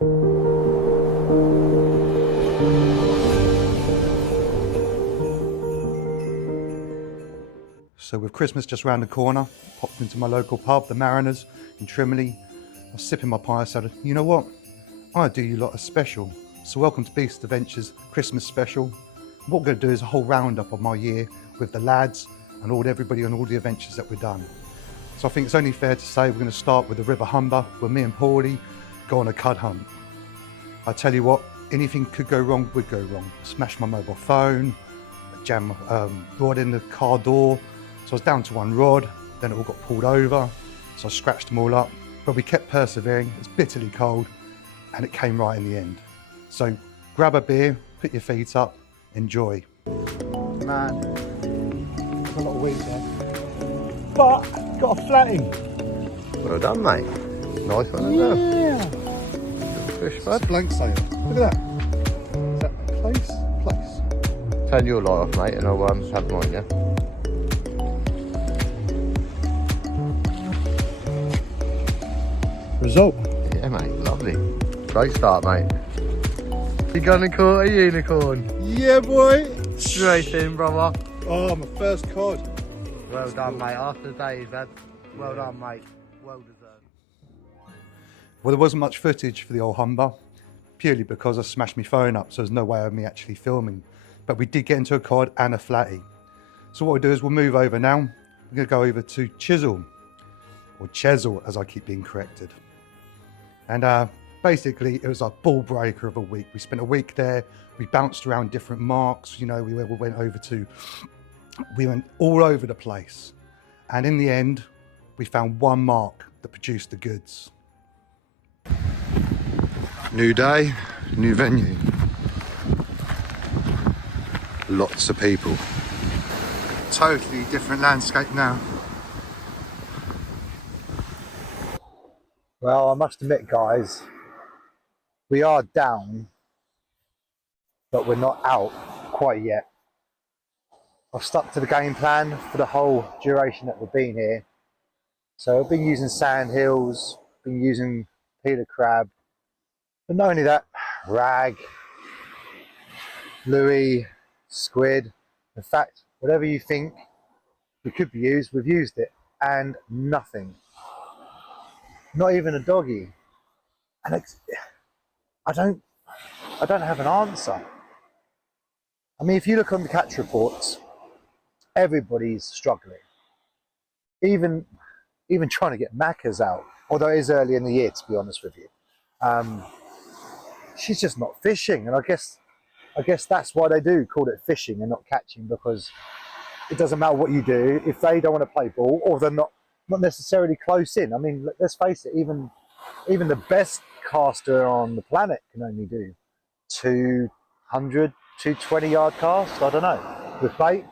So with Christmas just round the corner, popped into my local pub, the Mariners in Trimley. I was sipping my pint. I said, you know what? I do you lot a special. So welcome to B.E.A.S.T Adventures Christmas special. What we're going to do is a whole roundup of my year with the lads and everybody on all the adventures that we've done. So I think it's only fair to say we're going to start with the River Humber, where me and Paulie go on a cod hunt. I tell you what, anything could go wrong would go wrong. Smash my mobile phone, jam rod in the car door. So I was down to one rod, then it all got pulled over. So I scratched them all up, but we kept persevering. It's bitterly cold and it came right in the end. So grab a beer, put your feet up, enjoy. Man, there's a lot of weed there, but got a flatty. Well done, mate. Nice one, isn't it? Yeah. Fish, bud. Blank sail. Look at that. Is that place? Place. Turn your light off, mate, and I'll have mine, yeah? Result. Yeah, mate, lovely. Great start, mate. You gonna caught a unicorn? Yeah, boy. Straight in, brother. Oh, my first cod. Well done, mate. After the days, lad. Well done, mate. Well deserved. Well, there wasn't much footage for the old Humber, purely because I smashed my phone up, so there's no way of me actually filming. But we did get into a cod and a flatty. So what we'll do is we'll move over now. We're going to go over to Chisel, or Chesil, as I keep being corrected. And basically, it was a ball breaker of a week. We spent a week there. We bounced around different marks. You know, we went all over the place. And in the end, we found one mark that produced the goods. New day, new venue. Lots of people. Totally different landscape now. Well, I must admit, guys, we are down, but we're not out quite yet. I've stuck to the game plan for the whole duration that we've been here. So I've been using sand hills, been using peeler crab, but not only that, rag, louis, squid. In fact, whatever you think it could be used, we've used it, and nothing. Not even a doggy. And I don't have an answer. I mean, if you look on the catch reports, everybody's struggling. Even trying to get Macca's out, although it is early in the year, to be honest with you. She's just not fishing, and I guess that's why they do call it fishing and not catching, because it doesn't matter what you do if they don't want to play ball, or they're not necessarily close in. I mean, let's face it, even the best caster on the planet can only do 200, 220 yard casts, I don't know, with bait,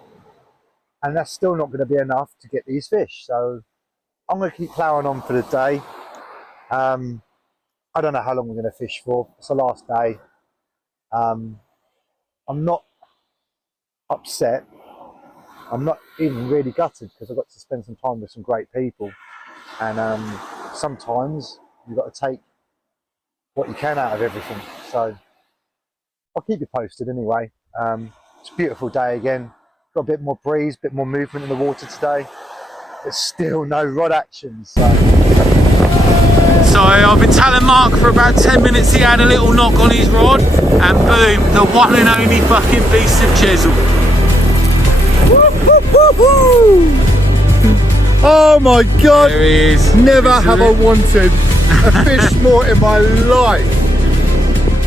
and that's still not going to be enough to get these fish. So I'm going to keep ploughing on for the day. I don't know how long we're going to fish for. It's the last day. I'm not upset. I'm not even really gutted, because I got to spend some time with some great people, and sometimes you've got to take what you can out of everything. So I'll keep you posted anyway. It's a beautiful day again. Got a bit more breeze, a bit more movement in the water today. There's still no rod action. So I've been telling Mark for about 10 minutes. He had a little knock on his rod, and boom, the one and only fucking beast of Chesil. oh my god, There he is. never have I wanted a fish more in my life.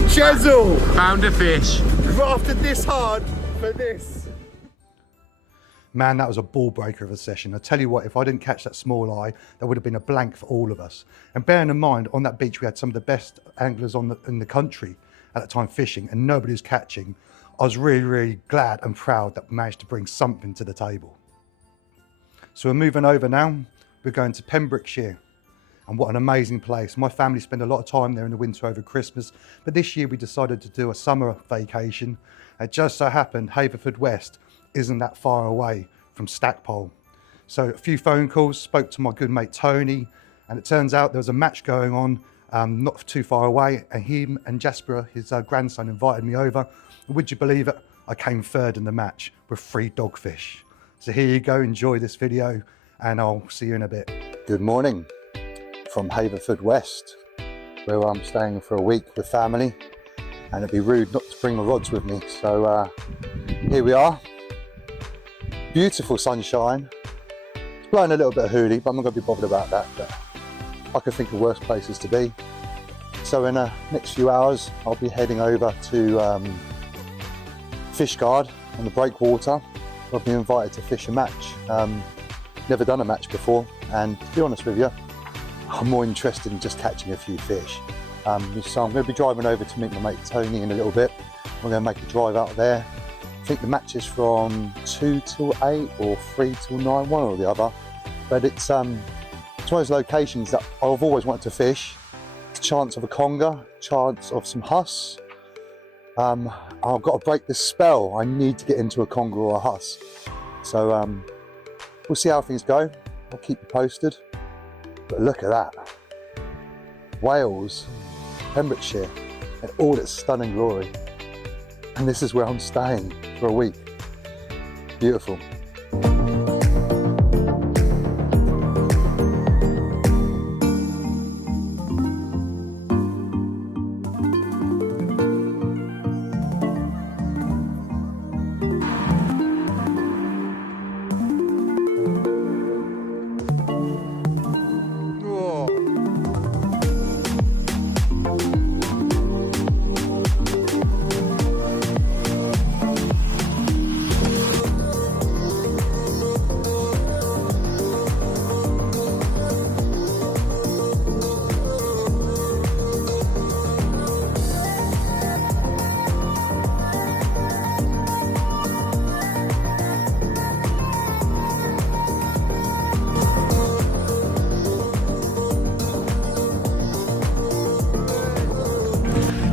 Chesil, Found a fish. grafted this hard for this. Man, that was a ball breaker of a session. I tell you what, if I didn't catch that small eye, that would have been a blank for all of us. And bearing in mind, on that beach we had some of the best anglers in the country at that time fishing, and nobody was catching. I was really, really glad and proud that we managed to bring something to the table. So we're moving over now. We're going to Pembrokeshire, and what an amazing place. My family spend a lot of time there in the winter over Christmas, but this year we decided to do a summer vacation. It just so happened Haverfordwest isn't that far away from Stackpole. So a few phone calls, spoke to my good mate Tony, and it turns out there was a match going on not too far away, and him and Jasper, his grandson, invited me over. And would you believe it? I came third in the match with 3 dogfish. So here you go, enjoy this video, and I'll see you in a bit. Good morning from Haverfordwest, where I'm staying for a week with family, and it'd be rude not to bring my rods with me. So here we are. Beautiful sunshine. It's blowing a little bit of hoolie, but I'm not going to be bothered about that. But I can think of worse places to be. So in the next few hours, I'll be heading over to Fishguard on the breakwater. I've been invited to fish a match. Never done a match before, and to be honest with you, I'm more interested in just catching a few fish. So I'm going to be driving over to meet my mate Tony in a little bit. We're going to make a drive out there. I think the match is from 2 till 8 or 3 till 9, one or the other. But it's one of those locations that I've always wanted to fish. Chance of a conger, chance of some huss. I've got to break this spell. I need to get into a conger or a huss. So we'll see how things go. I'll keep you posted. But look at that. Wales, Pembrokeshire, in all its stunning glory. And this is where I'm staying for a week. Beautiful.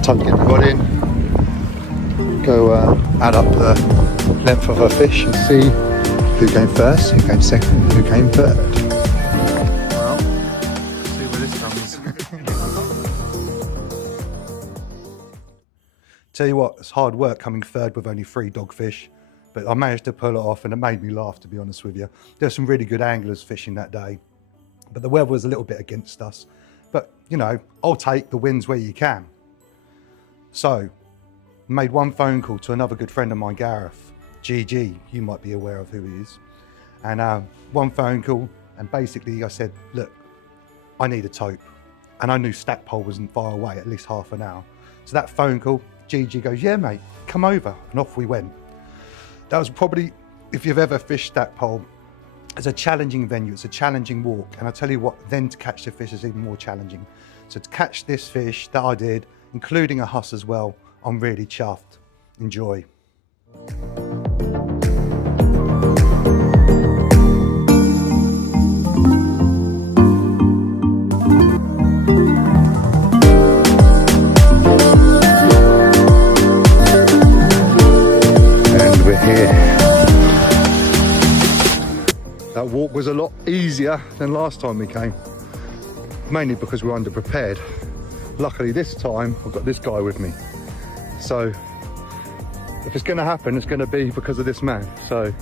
Time to get the rod in, go add up the length of our fish and see who came first, who came second, who came third. Well, let's see where this comes. Tell you what, it's hard work coming third with only 3 dogfish, but I managed to pull it off, and it made me laugh, to be honest with you. There's some really good anglers fishing that day, but the weather was a little bit against us. But, you know, I'll take the wins where you can. So, made one phone call to another good friend of mine, Gareth, GG, you might be aware of who he is. And one phone call, and basically I said, look, I need a tote. And I knew Stackpole wasn't far away, at least half an hour. So that phone call, GG goes, yeah mate, come over, and off we went. That was probably, if you've ever fished Stackpole, it's a challenging venue, it's a challenging walk. And I tell you what, then to catch the fish is even more challenging. So to catch this fish that I did, including a huss as well, I'm really chuffed. Enjoy. And we're here. That walk was a lot easier than last time we came, mainly because we were underprepared. Luckily this time I've got this guy with me, so if it's going to happen, it's going to be because of this man. So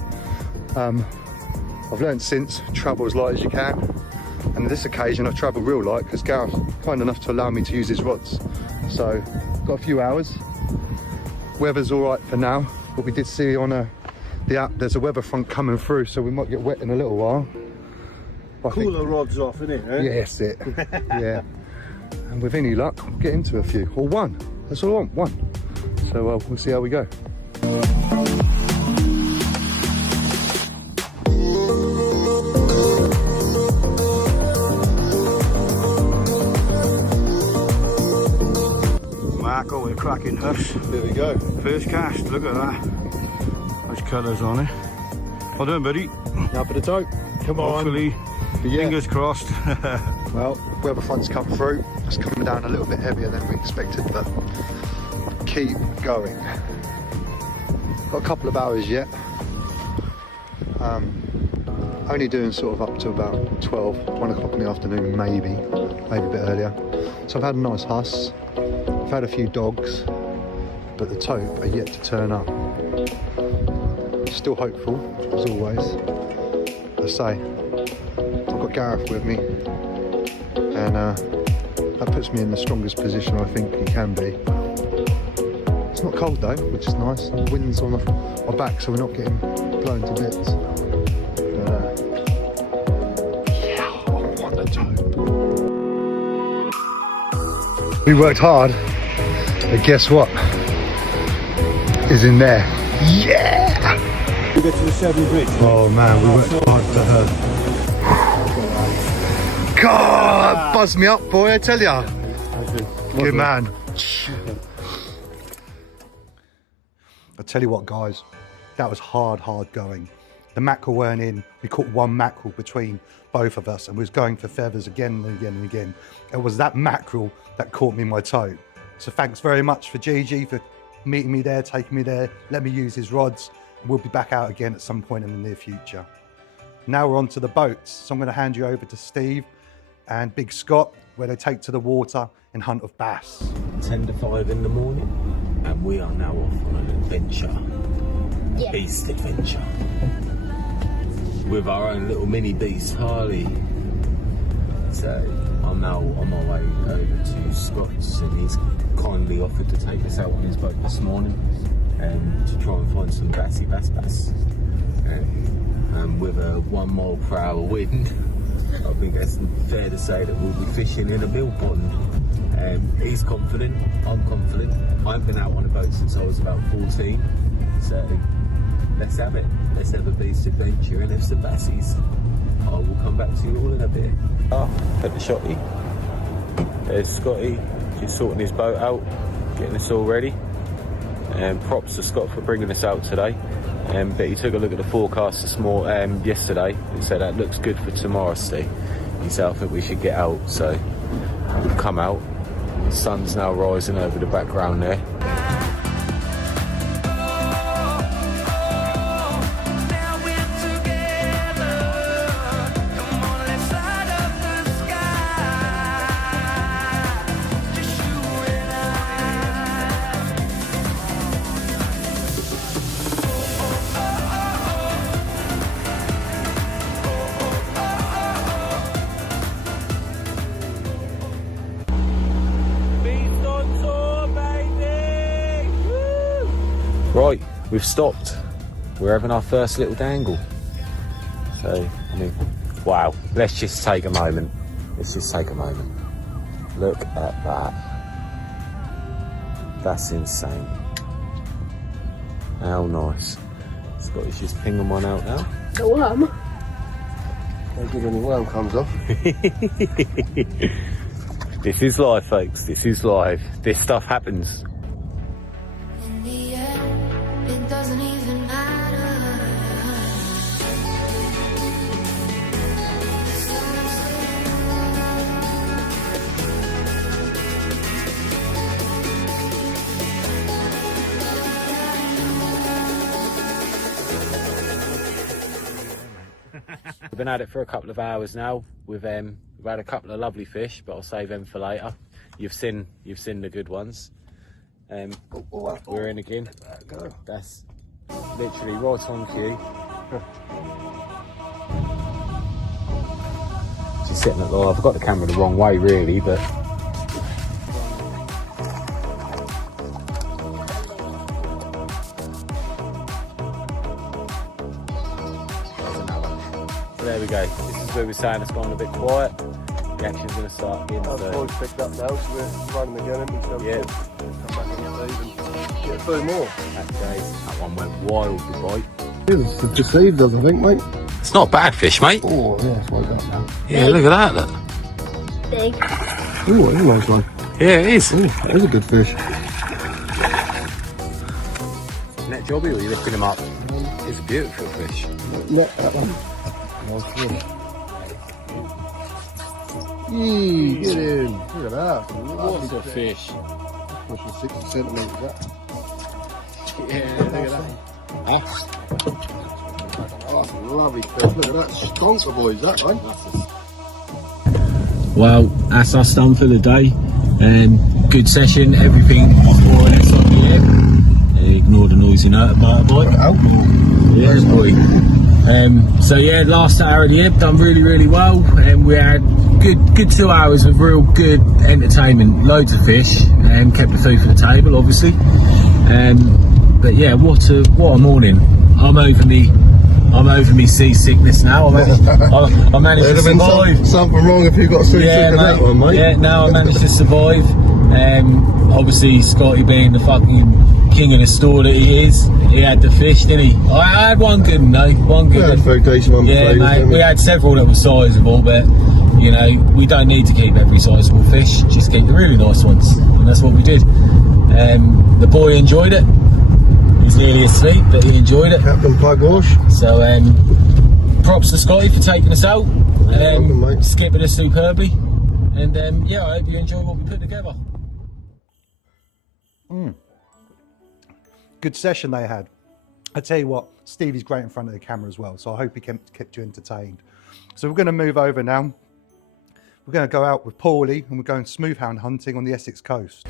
I've learned since, travel as light as you can, and on this occasion I've travelled real light because Gareth's kind enough to allow me to use his rods. So got a few hours. Weather's all right for now, but we did see on the app there's a weather front coming through, so we might get wet in a little while. Cooler rods off, innit? Eh? Yes, it. Yeah. And with any luck, we'll get into a few, or one. That's all I want, one. So we'll see how we go. Marco with a cracking huss. There we go. First cast, look at that. Nice colours on it. Well done, buddy. Now for the tote. Come on. Hopefully, Yeah. fingers crossed. Well, weather front's come through. It's coming down a little bit heavier than we expected, but keep going. Got a couple of hours yet. only doing sort of up to about 12, 1 o'clock in the afternoon, maybe a bit earlier. So I've had a nice huss. I've had a few dogs, but the tope are yet to turn up. Still hopeful, as always. I say, I've got Gareth with me, and that puts me in the strongest position I think he can be. It's not cold though, which is nice. The wind's on our back, so we're not getting blown to bits. But, yeah, I want the tope. We worked hard, but guess what? Is in there. Yeah! We get to the Severn Bridge. Oh man, we worked hard for her. God, buzz me up, boy, I tell ya. Good man. I tell you what, guys, that was hard going. The mackerel weren't in. We caught one mackerel between both of us, and we was going for feathers again and again and again. It was that mackerel that caught me in my toe. So thanks very much for Gigi for meeting me there, taking me there, let me use his rods. We'll be back out again at some point in the near future. Now we're on to the boats, so I'm going to hand you over to Steve and Big Scott, where they take to the water in hunt of bass. 10 to 5 in the morning, and we are now off on an adventure. Yeah. Beast adventure. With our own little mini beast, Harley. So I'm now on my way over to Scott's, and he's kindly offered to take us out on his boat this morning to try and find some bass. And with a 1 mile per hour wind, I think that's fair to say that we'll be fishing in a mill pond. He's confident, I'm confident. I haven't been out on a boat since I was about 14, so let's have it. Let's have a beast adventure and have some bassies. I will come back to you all in a bit. At the shotty, there's Scotty, just sorting his boat out, getting us all ready. Props to Scott for bringing us out today. But he took a look at the forecast yesterday and said that looks good for tomorrow, Steve. He said I think we should get out, so we've come out. The sun's now rising over the background there. Right, we've stopped. We're having our first little dangle. So, I mean, wow. Let's just take a moment. Let's just take a moment. Look at that. That's insane. How nice. Scotty's just pinging one out now. The worm. No good when the worm comes off. This is live, folks. This is live. This stuff happens. In the end, it doesn't even matter. We've been at it for a couple of hours now. We've had a couple of lovely fish, but I'll save them for later. You've seen the good ones. We're in again. That's literally right on cue. She's sitting at the I've got the camera the wrong way really, but so there we go. This is where we're saying it's gone a bit quiet. The action's going to start again. Our boys picked up now, so we're running again. So Yeah. Come back and get a few more. That one went wild, the bite. It's deceived us, I think, mate. It's not a bad fish, mate. Oh, yeah, it's like that now. Yeah, look at that. Look. Big. Oh, it's a nice one. Yeah, it is. Oh, that is a good fish. Net jobby, or are you lifting him up? It's a beautiful fish. Net that one. Nice one. Yee, get in. Look at that. What's a fish? Pushing 60 centimetres, that. Yeah, look at that. Oh, that's a lovely fish. Look at that stonker, boys, that one. Well, that's us done for the day. Good session, everything more or less on the air. Ignore the noisy motorbike. Yeah, boy. So yeah, last hour of the ebb done really well, and we had good 2 hours of real good entertainment, loads of fish, and kept the food for the table, obviously. But yeah, what a morning. I'm over me seasickness now. I managed to survive. Something wrong if you got seasick in that one, mate. Yeah, no, I managed to survive. Obviously, Scotty being the fucking king of the store that he is, he had the fish, didn't he? I had one good one, though. One good one. Very decent one. Yeah, mate. We had several that were sizable, but you know, we don't need to keep every sizable fish. Just keep the really nice ones, and that's what we did. The boy enjoyed it. He's nearly asleep, but he enjoyed it. Captain Pugwash. So, props to Scotty for taking us out. Skipping us superbly. And yeah, I hope you enjoy what we put together. Good session they had. I tell you what, Stevie's great in front of the camera as well, so I hope he kept you entertained. So we're going to move over now. We're going to go out with Paulie and we're going smoothhound hunting on the Essex coast.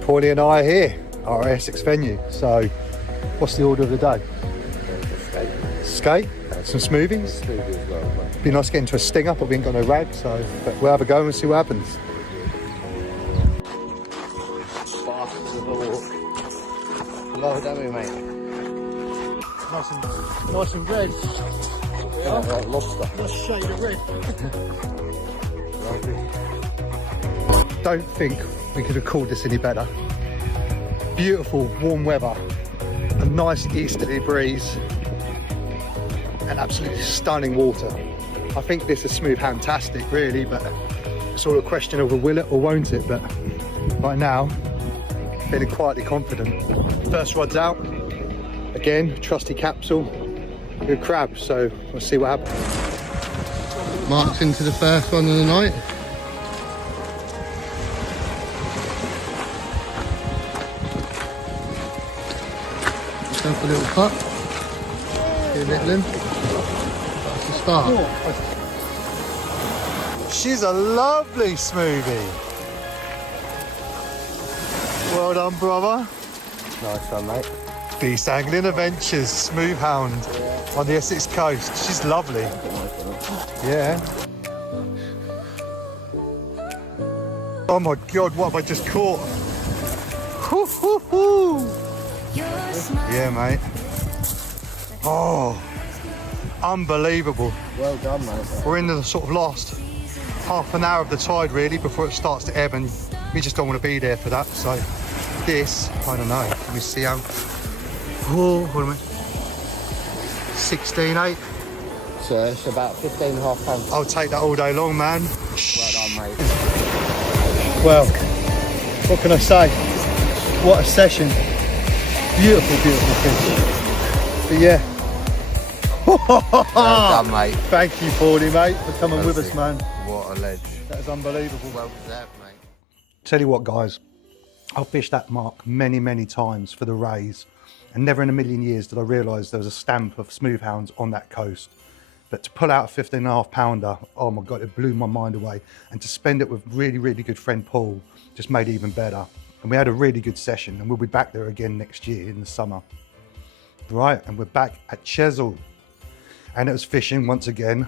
Paulie and I are here at our Essex venue. So what's the order of the day? Skate? Some smoothies? Be nice getting to a sting up, but we ain't got no rag, so but we'll have a go and see what happens. Love it, don't we, mate? Nice and red. Yeah, like lobster. Nice shade of red. Don't think we could have called this any better. Beautiful warm weather, a nice easterly breeze, and absolutely stunning water. I think this is smooth-fantastic, really, but it's all a question of will it or won't it. But right now, feeling quietly confident. First rod's out. Again, trusty capsule, good crab. So we'll see what happens. Mark's into the first one of the night. Go for a little cut. Get a little in. That's the start. She's a lovely smoothie. Well done, brother. Nice one, mate. B.E.A.S.T Angling Adventures, smooth hound on the Essex coast. She's lovely. Yeah. Oh my God, what have I just caught? Hoo, hoo, hoo. Yeah, mate. Oh, unbelievable. Well done, mate. We're in the sort of last half an hour of the tide, really, before it starts to ebb, and we just don't want to be there for that. So this, I don't know. Let me see how. Oh, hold on a minute. 16.8. So it's about 15.5 pounds. I'll take that all day long, man. Well done, mate. Well, what can I say? What a session. Beautiful, beautiful fish. But yeah. Well done, mate. Thank you, Paulie, mate, for coming with us, it. man. What a ledge. That is unbelievable. Well deserved, mate. Tell you what, guys, I've fished that mark many, many times for the rays, and never in a million years did I realise there was a stamp of smoothhounds on that coast. But to pull out a 15.5 pounder, oh my God, it blew my mind away. And to spend it with really, really good friend Paul just made it even better. And we had a really good session, and we'll be back there again next year in the summer. Right, and we're back at Chesil. And it was fishing once again,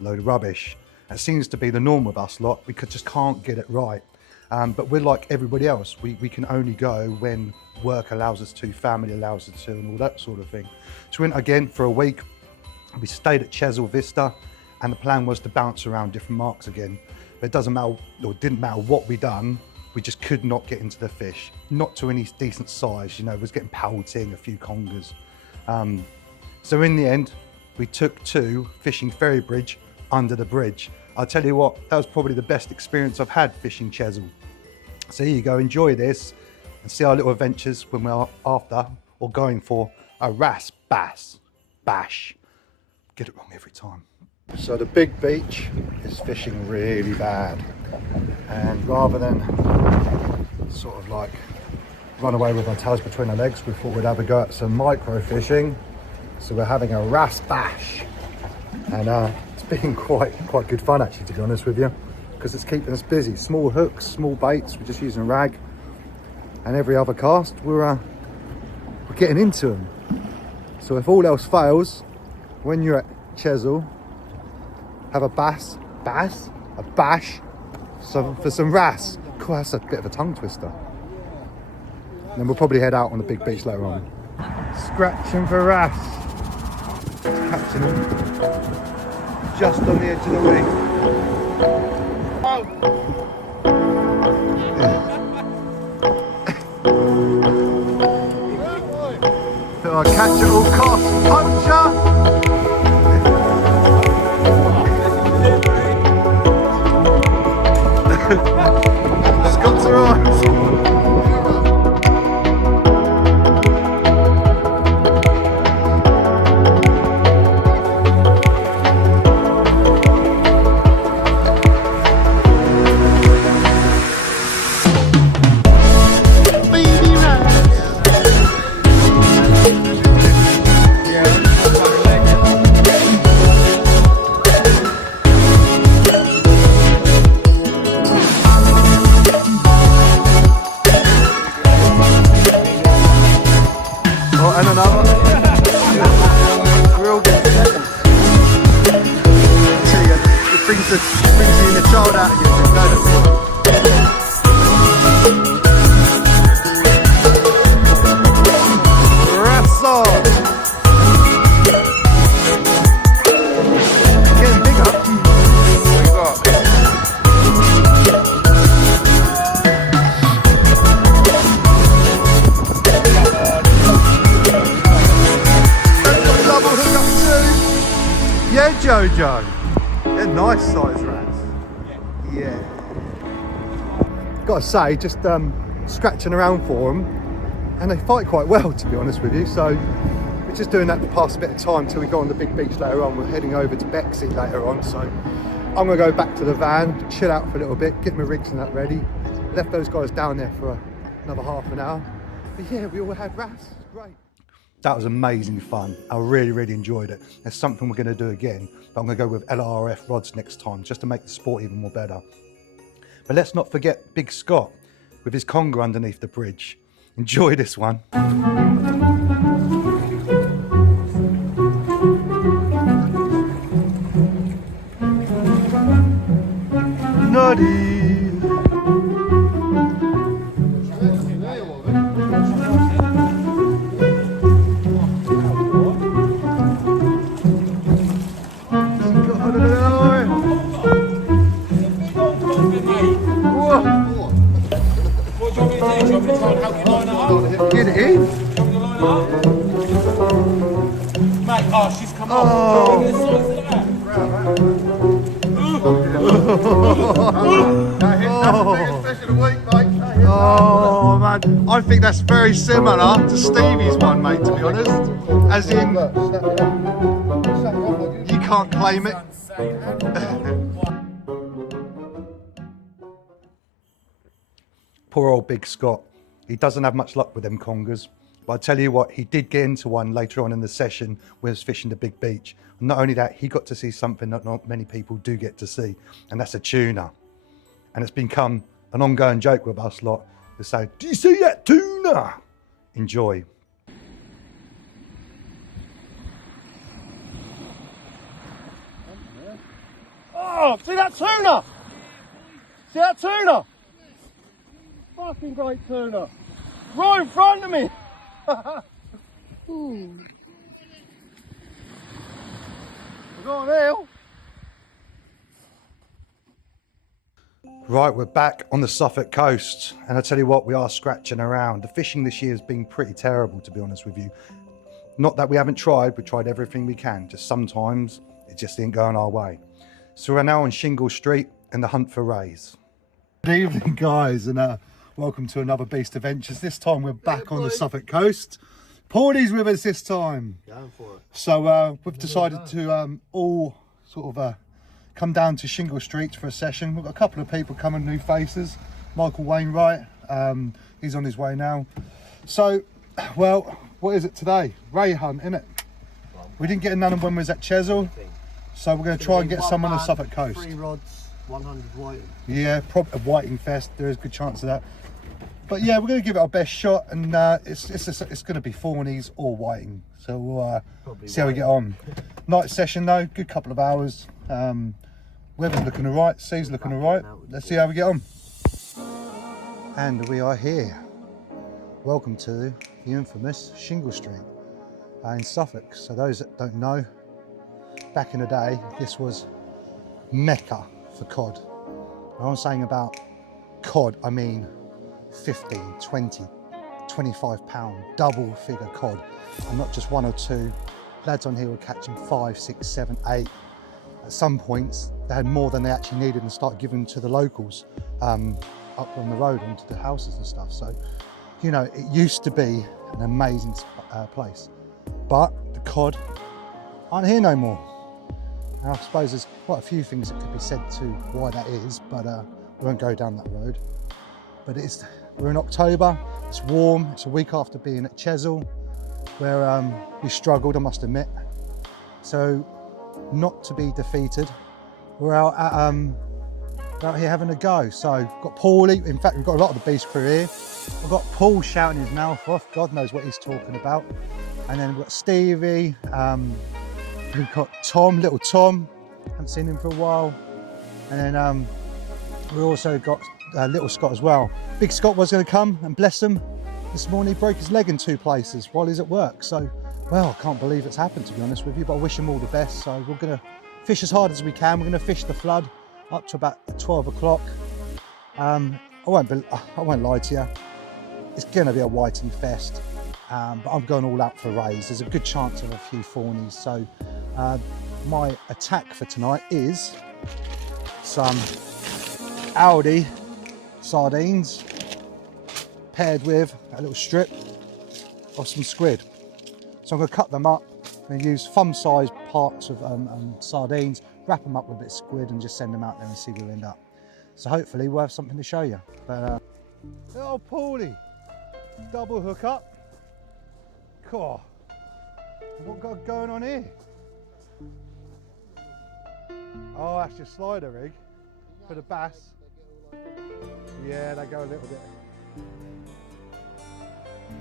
load of rubbish. It seems to be the norm with us lot. We just can't get it right. But we're like everybody else. We can only go when work allows us to, family allows us to, and all that sort of thing. So we went again for a week. We stayed at Chesil Vista, and the plan was to bounce around different marks again. But it doesn't matter, or it didn't matter what we done, we just could not get into the fish. Not to any decent size, you know, it was getting pouting, a few congers. So in the end, we took to fishing Ferry Bridge under the bridge. I'll tell you what, that was probably the best experience I've had fishing Chesil. So here you go, enjoy this and see our little adventures when we're after or going for a wrasse, bass, bash. Get it wrong every time. So the big beach is fishing really bad. And rather than sort of like run away with our tails between our legs, we thought we'd have a go at some micro fishing. So we're having a wrasse bash, and it's been quite good fun actually, to be honest with you, because it's keeping us busy. Small hooks, small baits, we're just using a rag, and every other cast we're getting into them. So if all else fails, when you're at Chesil, have a bash, for some wrasse. Cool, that's a bit of a tongue twister. And then we'll probably head out on the big beach later on. Scratching for wrasse. Catching them just on the edge of the reef. So I catch at all costs, puncher! Scott's arrived. And another. We're all getting seconds. It brings the inner child out of you. Wrestle. Getting bigger. What you got? Yeah, Jojo. They're nice size rats. Yeah. Gotta say, just scratching around for them, and they fight quite well, to be honest with you. So we're just doing that to pass a bit of time till we go on the big beach later on. We're heading over to B.E.A.S.T later on, so I'm gonna go back to the van, chill out for a little bit, get my rigs and that ready. Left those guys down there for another half an hour. But yeah, we all had wrasse. Great. That was amazing fun. I really enjoyed it. It's something we're going to do again, but I'm going to go with LRF rods next time, just to make the sport even more better. But let's not forget Big Scott with his conger underneath the bridge. Enjoy this one. Nutty. Get it in. Mate, oh, she's come Oh. Oh man, I think that's very similar to Stevie's one, mate, to be honest. As in, you can't claim it. Poor old Big Scott. He doesn't have much luck with them congers. But I tell you what, he did get into one later on in the session when he was fishing the big beach. And not only that, he got to see something that not many people do get to see, and that's a tuna. And it's become an ongoing joke with us lot to say, do you see that tuna? Enjoy. Oh, see that tuna? See that tuna? Fucking great tuna. Right in front of me. Ooh. Go on, Neil. Right, we're back on the Suffolk coast, and I tell you what, we are scratching around. The fishing this year has been pretty terrible, to be honest with you. Not that we haven't tried, we tried everything we can, just sometimes it just ain't going our way. So we're now on Shingle Street in the hunt for rays. Good evening, guys, and welcome to another Beast Adventures. This time we're back on the Suffolk coast. Paudy's with us this time. Going for it. So we've decided to all sort of come down to Shingle Street for a session. We've got a couple of people coming, new faces. Michael Wainwright, he's on his way now. So, well, what is it today? Ray hunt, isn't it? We didn't get none of when we was at Chesil, so we're going to try and get some on the Suffolk coast. 3 rods, 100 whiting. Yeah, proper whiting fest. There is a good chance of that. But yeah, we're going to give it our best shot, and it's going to be fawnies or whiting. So we'll see how we get on. Night session though, good couple of hours. Weather's looking alright, sea's looking alright. Let's see how we get on. And we are here. Welcome to the infamous Shingle Street in Suffolk. So those that don't know, back in the day, this was Mecca for cod. When I'm saying about cod, I mean 15, 20, 25 pound double figure cod, and not just 1 or 2. Lads on here were catching 5, 6, 7, 8. At some points they had more than they actually needed and started giving to the locals up on the road onto the houses and stuff. So you know, it used to be an amazing place, but the cod aren't here no more. And I suppose there's quite a few things that could be said to why that is, but we won't go down that road. But we're in October, it's warm, it's a week after being at Chesil, where we struggled, I must admit. So, not to be defeated, we're out here having a go. So, we've got Paulie, in fact we've got a lot of the Beast crew here. We've got Paul shouting his mouth off, God knows what he's talking about. And then we've got Stevie, we've got Tom, little Tom, haven't seen him for a while. And then we also got little Scott as well. Big Scott was going to come, and bless him, this morning he broke his leg in 2 places while he's at work. So, well, I can't believe it's happened, to be honest with you, but I wish him all the best. So we're going to fish as hard as we can. We're going to fish the flood up to about 12 o'clock. I won't lie to you, it's going to be a whiting fest, but I'm going all out for rays. There's a good chance of a few fawnies. So my attack for tonight is some Aldi sardines paired with a little strip of some squid. So I'm going to cut them up and use thumb-sized parts of sardines, wrap them up with a bit of squid and just send them out there and see where we end up. So hopefully we'll have something to show you. But oh, Paulie, double hook up. Cool. What got going on here? Oh, that's your slider rig for the bass. Yeah, they go a little bit.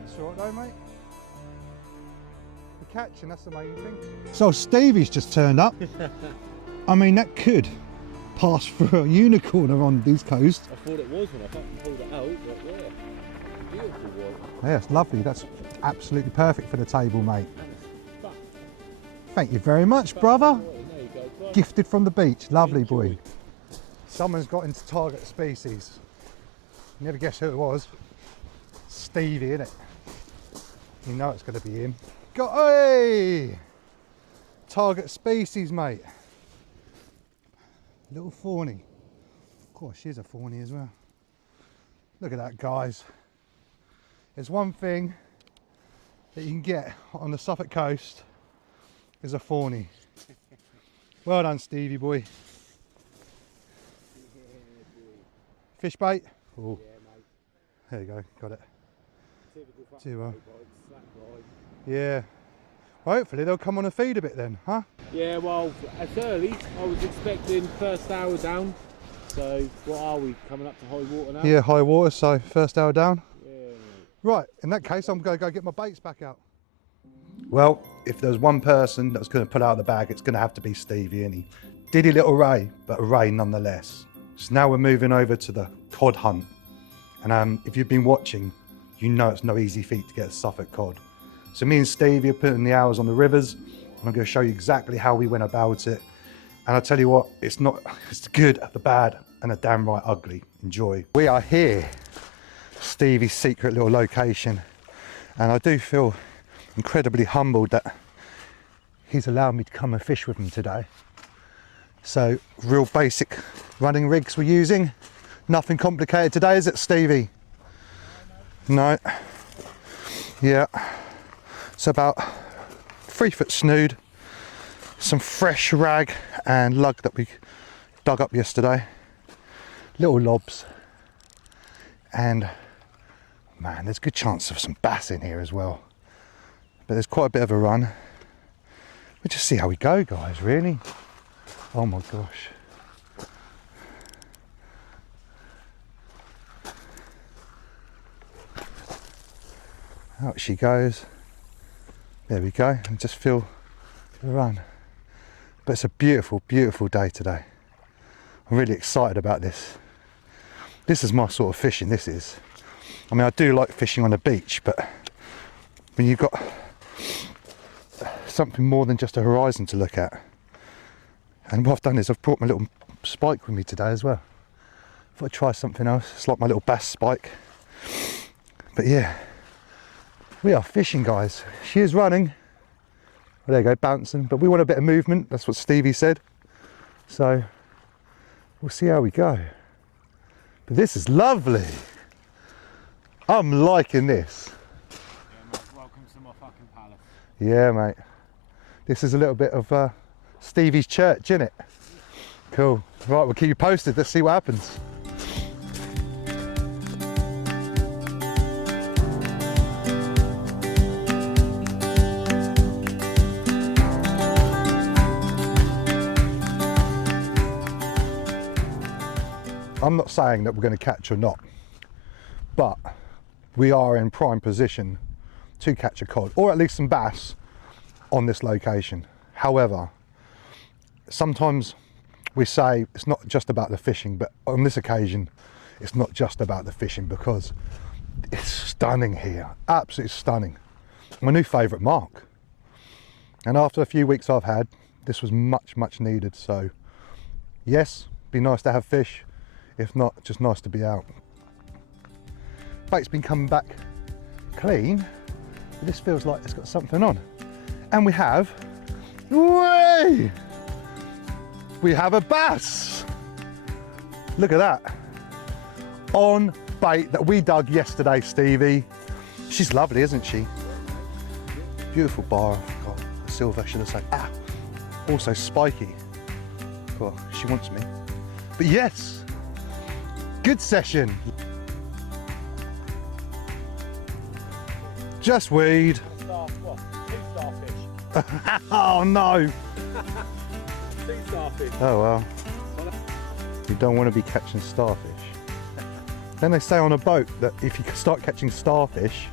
That's all right though, mate. We're catching, that's the main thing. So Stevie's just turned up. I mean, that could pass for a unicorn on these coasts. I thought it was when I fucking pulled it out, but yeah. Beautiful one. Yeah, it's lovely. That's absolutely perfect for the table, mate. Thank you very much, brother. Gifted from the beach. Lovely boy. Someone's got into target species. Never guess who it was. Stevie, innit? You know it's going to be him. Hey! Target species, mate. Little fawny. Of course, she's a fawny as well. Look at that, guys. There's one thing that you can get on the Suffolk coast is a fawny. Well done, Stevie boy. Fish bait? Oh. There you go, got it. Too well. Yeah. Well, hopefully they'll come on a feed a bit then, huh? Yeah, well, it's early. I was expecting first hour down. So, what are we, coming up to high water now? Yeah, high water, so first hour down. Yeah. Right, in that case, I'm going to go get my baits back out. Well, if there's one person that's going to pull out the bag, it's going to have to be Stevie, and he did a little ray, but a ray nonetheless. So now we're moving over to the cod hunt. And if you've been watching, you know it's no easy feat to get a Suffolk cod. So me and Stevie are putting the hours on the rivers, and I'm going to show you exactly how we went about it. And I'll tell you what, it's the good, the bad, and the damn right ugly. Enjoy. We are here, Stevie's secret little location, and I do feel incredibly humbled that he's allowed me to come and fish with him today. So, real basic running rigs we're using. Nothing complicated today, is it, Stevie? No. Yeah. It's about 3 foot snood, some fresh rag and lug that we dug up yesterday, little lobs, and man, there's a good chance of some bass in here as well. But there's quite a bit of a run. We'll just see how we go, guys, really. Oh my gosh. Out she goes. There we go, and just feel the run. But it's a beautiful, beautiful day today. I'm really excited about this. This is my sort of fishing, this is. I mean, I do like fishing on the beach, but when you've got something more than just a horizon to look at. And what I've done is I've brought my little spike with me today as well. Thought I'd try something else. It's like my little bass spike. But yeah, we are fishing, guys. She is running. Well, there you go, bouncing. But we want a bit of movement. That's what Stevie said. So we'll see how we go. But this is lovely. I'm liking this. Yeah, mate, welcome to my fucking palace. Yeah, mate. This is a little bit of Stevie's church, isn't it? Cool. Right, we'll keep you posted. Let's see what happens. I'm not saying that we're going to catch or not, but we are in prime position to catch a cod, or at least some bass on this location. However, sometimes we say it's not just about the fishing, but on this occasion, it's not just about the fishing because it's stunning here, absolutely stunning. My new favourite mark. And after a few weeks I've had, this was much, much needed. So yes, be nice to have fish. If not, just nice to be out. Bait's been coming back clean, but this feels like it's got something on. And we have, we have a bass. Look at that. On bait that we dug yesterday, Stevie. She's lovely, isn't she? Beautiful bar, I've got a silver, should I say. Ah, also spiky. Well, she wants me. But yes, good session. Just weed. What? 2 starfish. Oh no. 2 starfish. Oh well. You don't want to be catching starfish. Then they say on a boat that if you start catching starfish,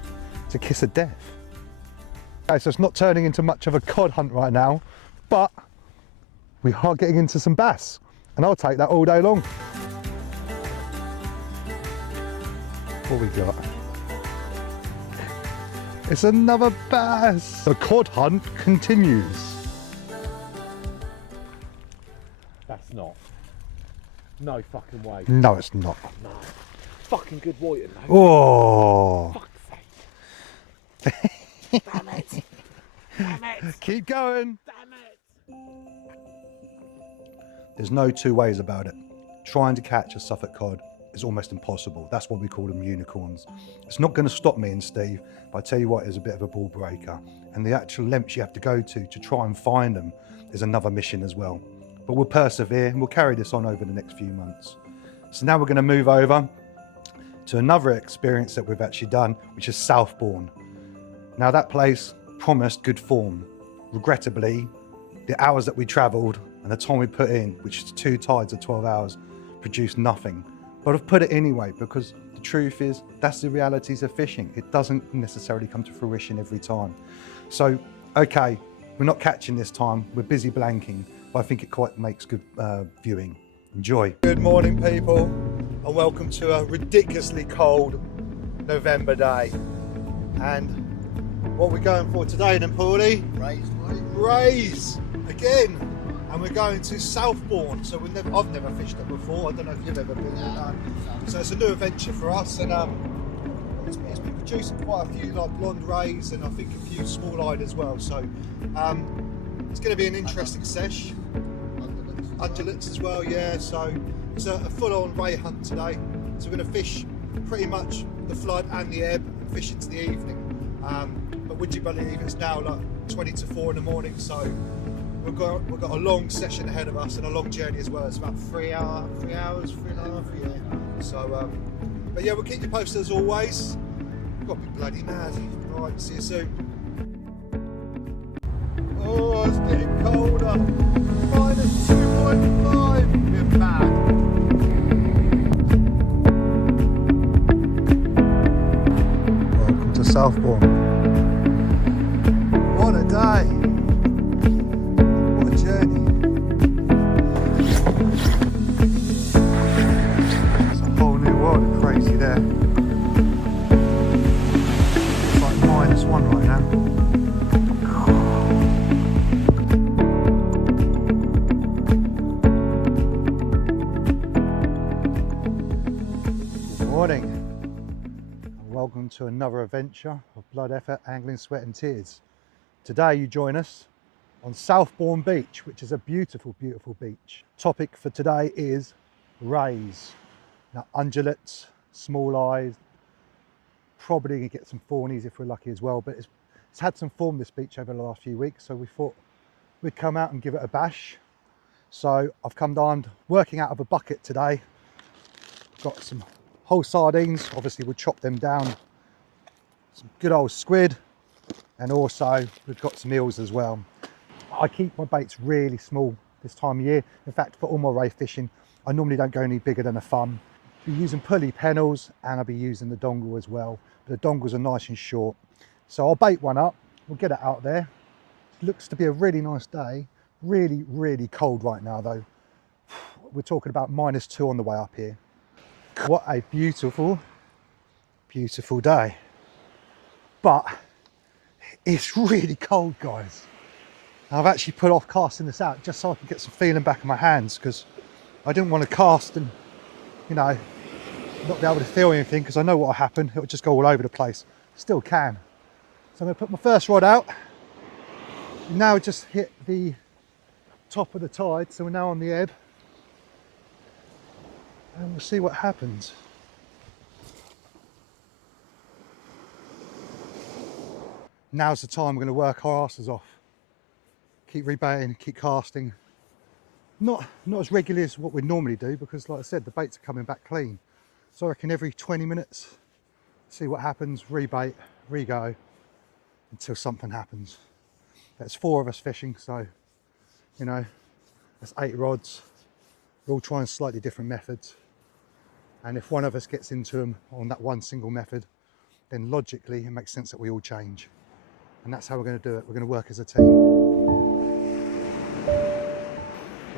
it's a kiss of death. Okay, so it's not turning into much of a cod hunt right now, but we are getting into some bass, and I'll take that all day long. What we got? It's another bass. The cod hunt continues. That's not. No fucking way. No, it's not. No. Fucking good white, mate. Oh. Fuck's sake. Damn it. Damn it. Keep going. Damn it. There's no two ways about it. Trying to catch a Suffolk cod is almost impossible. That's why we call them unicorns. It's not going to stop me and Steve, but I tell you what, it's a bit of a ball breaker. And the actual lengths you have to go to try and find them is another mission as well. But we'll persevere and we'll carry this on over the next few months. So now we're going to move over to another experience that we've actually done, which is Southbourne. Now that place promised good form. Regrettably, the hours that we travelled and the time we put in, which is 2 tides of 12 hours, produced nothing. But I've put it anyway because the truth is that's the realities of fishing. It doesn't necessarily come to fruition every time. So, okay, we're not catching this time. We're busy blanking, but I think it quite makes good viewing. Enjoy. Good morning, people, and welcome to a ridiculously cold November day. And what we're going for today then, Paulie? Rays again. And we're going to Southbourne, so I've never fished it before. I don't know if you've ever been. So it's a new adventure for us, and it's been producing quite a few like blonde rays and I think a few small-eyed as well. So it's going to be an interesting sesh. Undulates as well, yeah. So it's a full-on ray hunt today. So we're going to fish pretty much the flood and the ebb, and fish into the evening. But would you believe it's now like 20 to 4 in the morning? So we've got a long session ahead of us and a long journey as well. It's about 3 hours, 3.5, yeah. So, but yeah, we'll keep you posted as always. We've got to be bloody mad. All right, see you soon. Oh. Oh, it's getting colder. Minus 2.5. We're mad. Welcome to Southbourne. What a day. What a journey. It's a whole new world of crazy there. It's like -1 right now. Morning and welcome to another adventure of blood, effort, angling, sweat and tears. Today you join us on Southbourne Beach, which is a beautiful, beautiful beach. Topic for today is rays. Now undulates, small eyes, probably gonna get some fawnies if we're lucky as well, but it's had some form, this beach, over the last few weeks, so we thought we'd come out and give it a bash. So I've come down working out of a bucket today. Got some whole sardines, obviously we'll chop them down, some good old squid, and also we've got some eels as well. I keep my baits really small this time of year. In fact, for all my ray fishing, I normally don't go any bigger than a thumb. I'll be using pulley pennels and I'll be using the dongle as well. But the dongles are nice and short. So I'll bait one up, we'll get it out there. It looks to be a really nice day. Really, really cold right now though. We're talking about -2 on the way up here. What a beautiful, beautiful day. But it's really cold, guys. I've actually put off casting this out just so I can get some feeling back in my hands, because I didn't want to cast and, you know, not be able to feel anything, because I know what will happen. It'll just go all over the place. Still can. So I'm going to put my first rod out. We now just hit the top of the tide, so we're now on the ebb. And we'll see what happens. Now's the time we're going to work our asses off. Keep rebaiting, keep casting. Not as regularly as what we normally do, because like I said, the baits are coming back clean. So I reckon every 20 minutes, see what happens, rebait, re-go, until something happens. There's 4 of us fishing, so, you know, that's 8 rods. We're all trying slightly different methods. And if one of us gets into them on that one single method, then logically it makes sense that we all change. And that's how we're going to do it. We're going to work as a team.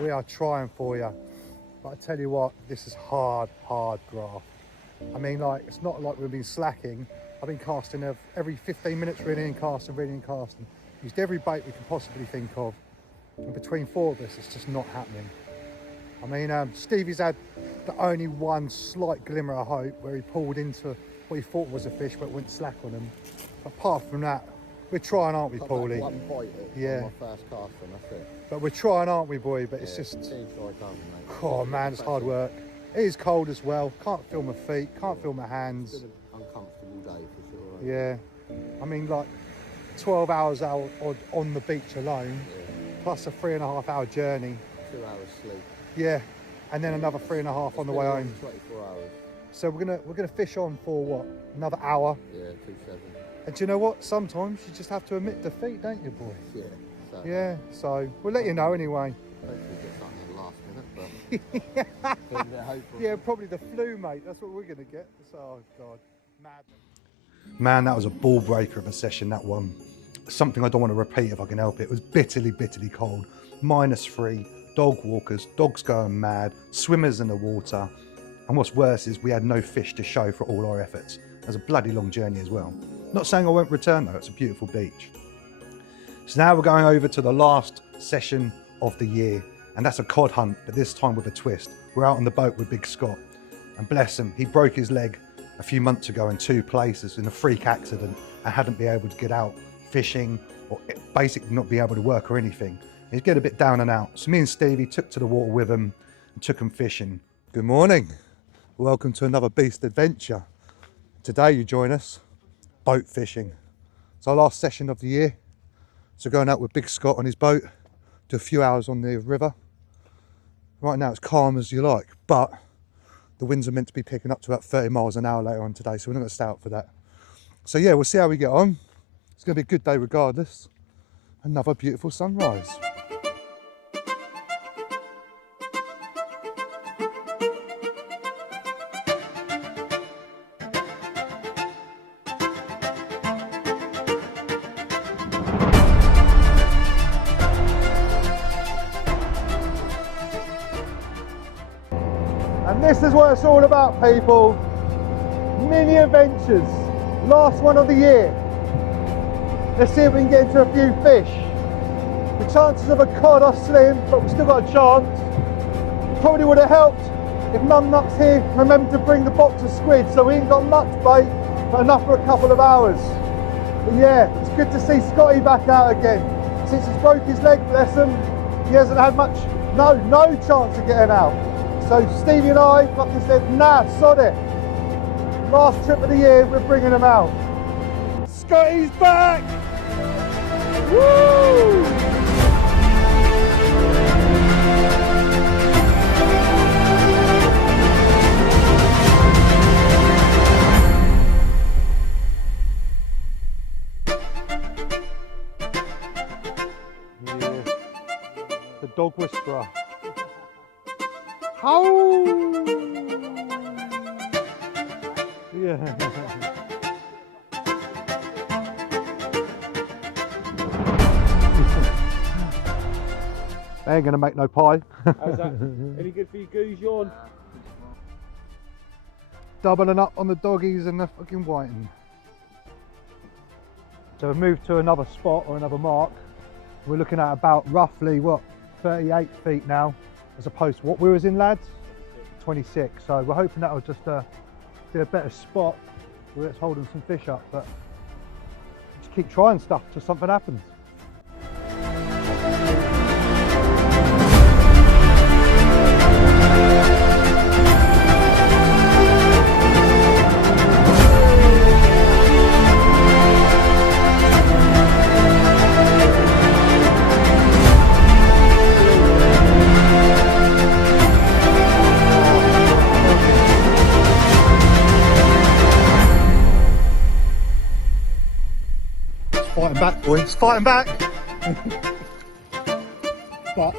We are trying for you. But I tell you what, this is hard graft. I mean, like, it's not like we've been slacking. I've been casting every 15 minutes, reeling and casting, reeling and casting. Used every bait we can possibly think of. And between 4 of us, it's just not happening. I mean, Stevie's had the only one slight glimmer of hope where he pulled into what he thought was a fish but went slack on him. Apart from that, we're trying, aren't we, Paulie? One bite yeah. On my first cast and that's it. But we're trying, aren't we, boy? But yeah, it's just... Oh man, it's hard work. It is cold as well. Can't feel my feet, can't feel my hands. It's been an uncomfortable day for sure. Yeah. I mean, like, 12 hours out on the beach alone, plus a 3.5 hour journey. 2 hours sleep. Yeah, and then another 3.5 on the way home. 24 hours. So we're gonna fish on for what? Another hour? Yeah, 2-7. And do you know what? Sometimes you just have to admit defeat, don't you, boy? Yeah. So Yeah. So we'll let you know anyway. hopefully get something at the last minute, but feeling a bit hopeful. Yeah, probably the flu, mate. That's what we're gonna get. So, oh God, madness. Man, that was a ball breaker of a session. That one. Something I don't want to repeat if I can help it. It was bitterly, bitterly cold. -3. Dog walkers, dogs going mad, swimmers in the water, and what's worse is we had no fish to show for all our efforts. It was a bloody long journey as well. Not saying I won't return though, it's a beautiful beach. So now we're going over to the last session of the year, and that's a cod hunt, but this time with a twist. We're out on the boat with Big Scott, and bless him, he broke his leg a few months ago in 2 places in a freak accident and hadn't been able to get out fishing or basically not be able to work or anything. He'd get a bit down and out. So me and Stevie took to the water with him and took him fishing. Good morning. Welcome to another Beast adventure. Today you join us boat fishing. It's our last session of the year. So going out with Big Scott on his boat, do a few hours on the river. Right now it's calm as you like, but the winds are meant to be picking up to about 30 miles an hour later on today, so we're not going to stay out for that. So yeah, we'll see how we get on. It's going to be a good day regardless. Another beautiful sunrise. And this is what it's all about, people. Mini adventures. Last one of the year. Let's see if we can get into a few fish. The chances of a cod are slim, but we've still got a chance. Probably would have helped if Mum Nuts here remembered to bring the box of squid, so we ain't got much bait, but enough for a couple of hours. But yeah, it's good to see Scotty back out again. Since he's broke his leg, bless him, he hasn't had much, no chance of getting out. So Stevie and I fucking said, nah, sod it. Last trip of the year, we're bringing him out. Scotty's back! Woo! Yeah. The dog whisperer. How? Yeah. They ain't gonna make no pie. How's that? Any good for you goose, Yawn? Doubling up on the doggies and the fucking whiting. So we've moved to another spot or another mark. We're looking at about roughly, what, 38 feet now, as opposed to what we was in, lads? 26. So we're hoping that'll just be a better spot where it's holding some fish up, but just keep trying stuff till something happens. Fighting back, boys. Fighting back. But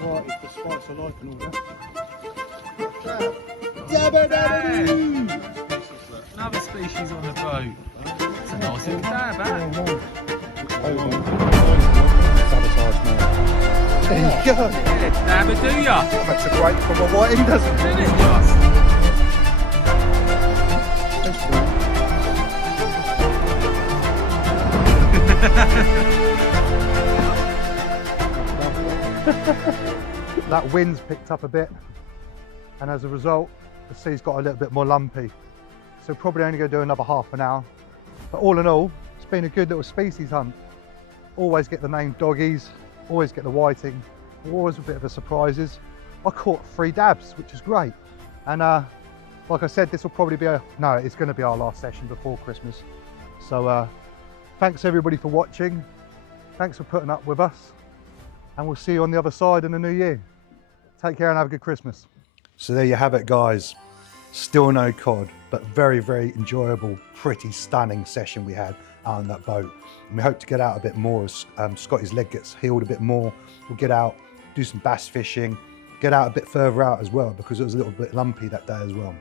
right, it's the spice of life and all that. Another species on the boat. That's a nice little dab, Sabotage, mate. There you go. Yeah, dabba do ya? That makes a break from a whiting, doesn't it? Did it just? That wind's picked up a bit, and as a result, the sea's got a little bit more lumpy. So probably only going to do another half an hour. But all in all, it's been a good little species hunt. Always get the named doggies, always get the whiting, always a bit of a surprises. I caught 3 dabs, which is great. And like I said, this will probably be it's going to be our last session before Christmas. So thanks everybody for watching. Thanks for putting up with us. And we'll see you on the other side in the new year. Take care and have a good Christmas. So there you have it, guys. Still no cod, but very, very enjoyable, pretty stunning session we had out on that boat. And we hope to get out a bit more as Scotty's leg gets healed a bit more. We'll get out, do some bass fishing, get out a bit further out as well because it was a little bit lumpy that day as well.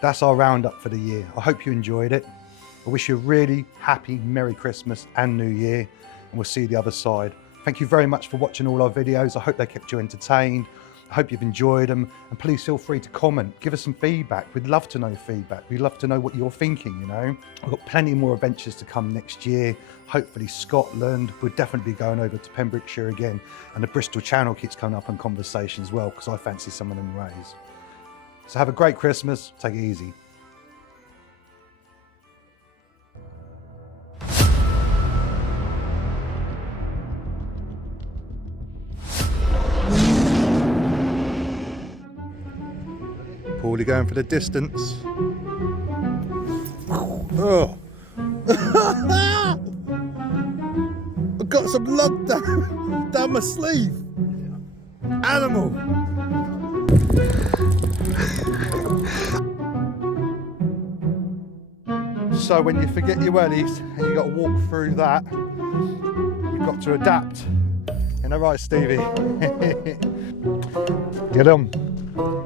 That's our roundup for the year. I hope you enjoyed it. I wish you a really happy, Merry Christmas and New Year, and we'll see you the other side. Thank you very much for watching all our videos. I hope they kept you entertained. I hope you've enjoyed them, and please feel free to comment, give us some feedback. We'd love to know feedback. We'd love to know what you're thinking, you know. I've got plenty more adventures to come next year. Hopefully Scotland. We'll definitely be going over to Pembrokeshire again, and the Bristol Channel keeps coming up in conversation as well because I fancy some of them rays. So have a great Christmas. Take it easy. Paulie going for the distance. Oh. I've got some lug down my sleeve. Animal. So when you forget your wellies and you got to walk through that, We've got to adapt. Ain't that right, Stevie? Get on.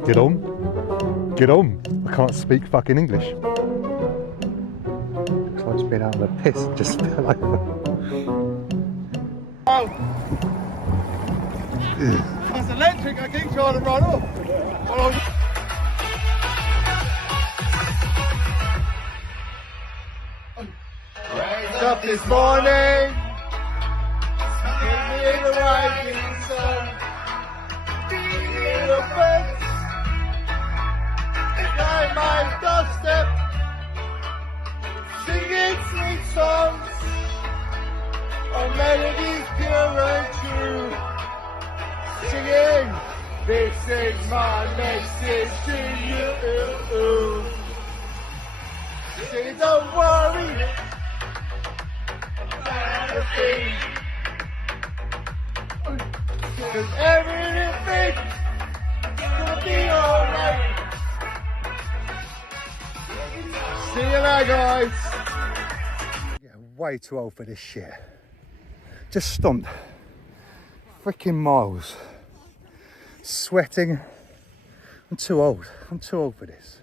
Get on. Get on. I can't speak fucking English. Looks like it's been out of the piss and just fell over. That's electric, I keep trying to run off. Raised up this morning, give me the rising sun, feeling a fence, behind my doorstep, singing sweet songs, on melodies pure and true. Singing, this is my message to you. Say don't worry about a thing, 'cause everything's gonna be alright. See you later, guys. Yeah, way too old for this shit. Just stomped freaking miles. Sweating. I'm too old. I'm too old for this.